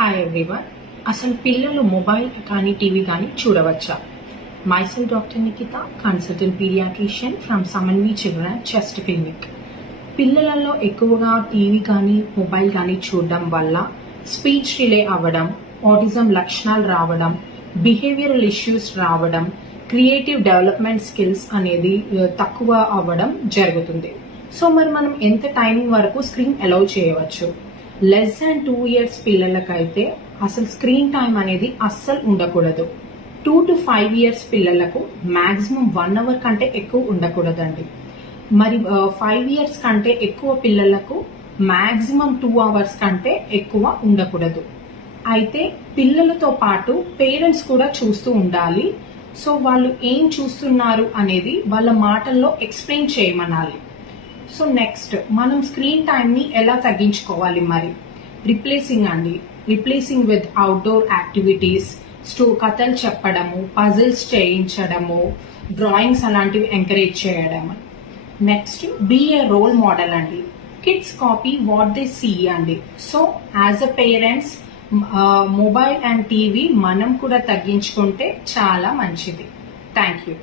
Hi everyone. అసలు పిల్లలు mobile కానీ టీవీ కానీ చూడవచ్చా? Myself doctor Nikhita, consultant pediatrician from Samanvi children chest clinic. పిల్లలలో ఎక్కువగా టీవీ కానీ మొబైల్ కానీ చూడడం వల్ల స్పీచ్ డిలే అవ్వడం, ఆటిజం లక్షణాలు రావడం, బిహేవియరల్ ఇష్యూస్ రావడం, క్రియేటివ్ డెవలప్మెంట్ స్కిల్స్ అనేది తక్కువ అవ్వడం జరుగుతుంది. సో మరి మనం ఎంత టైమింగ్ వరకు స్క్రీన్ అలౌ చేయవచ్చు? లెస్ దాన్ 2 years పిల్లలకైతే అసలు స్క్రీన్ టైం అనేది అస్సలు ఉండకూడదు. 2 to 5 years పిల్లలకు మాక్సిమం 1 hour కంటే ఎక్కువ ఉండకూడదండి. మరి 5 years కంటే ఎక్కువ పిల్లలకు మాక్సిమం 2 hours కంటే ఎక్కువ ఉండకూడదు. అయితే పిల్లలతో పాటు పేరెంట్స్ కూడా చూస్తూ ఉండాలి. సో వాళ్ళు ఏం చూస్తున్నారు అనేది వాళ్ళ మాటల్లో ఎక్స్ప్లెయిన్ చేయమనాలి. సో నెక్స్ట్ మనం స్క్రీన్ టైమ్ ని ఎలా తగ్గించుకోవాలి? మరి రిప్లేసింగ్ విత్ అవుట్డోర్ యాక్టివిటీస్, కథలు చెప్పడము, పజిల్స్ చేయించడము, డ్రాయింగ్స్ అలాంటివి ఎంకరేజ్ చేయడం. Next be a role model అండి. Kids copy what they see అండి. So as a parents mobile and TV మనం కూడా తగ్గించుకుంటే చాలా మంచిది. Thank you.